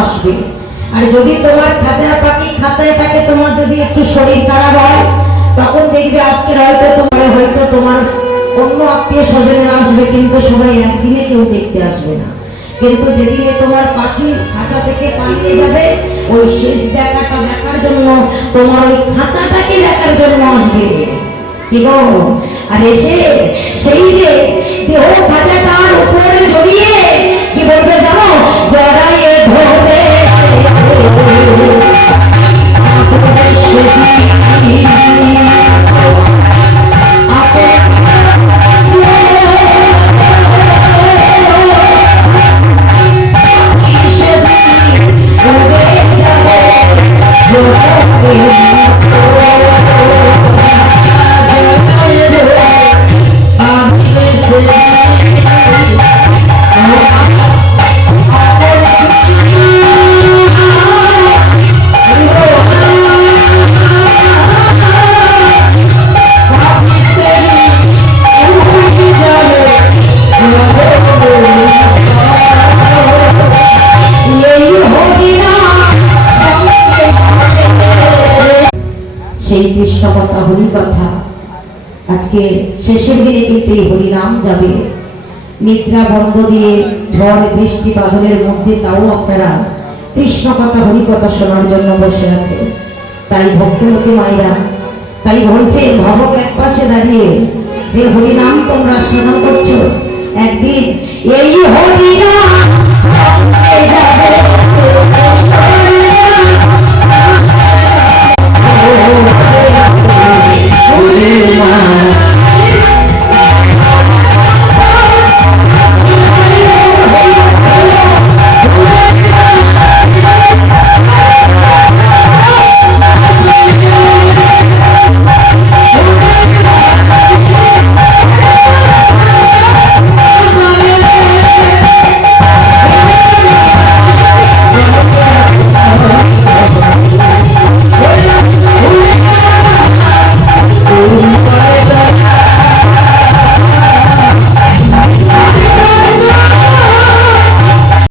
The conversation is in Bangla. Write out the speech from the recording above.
আসবে। আর যদি তোমার খাঁচার পাখি খাঁচায় থাকে, তোমার যদি একটু শরীর খারাপ হয়, তখন দেখবে আজকে হয়তো তোমার অন্য আত্মীয় স্বজনেরা আসবে, কিন্তু সবাই একদিনে কেউ দেখতে আসবে না। কিন্তু যেদিনে তোমার পাখি খাঁচা থেকে পালিয়ে যাবে, ওই শেষ দেখাটা দেখার জন্য তোমার ওই খাঁচাটাকে দেখার জন্য আসবে। কি গো? আর এসে সেই যে দেহ খাঁচাটার উপরে জড়িয়ে কি বলবে জানো? জড়াইয়ে ধরে সেই কৃষ্ণ কথা হরি কথা। আজকে শেষের দিনে কিন্তু এই হরিনাম যাবে। নিদ্রা বন্ধ দিয়ে ঝড় বৃষ্টি বাদলের মধ্যে তাও আপনারা কৃষ্ণ কথা হরি কথা শোনার জন্য বসে আছে। তাই ভক্তমতী মায়েরা তাই বলছে, ভবক এক পাশে দাঁড়িয়ে যে হরিনাম তোমরা শ্রবণ করছো, একদিন এই হরিনাম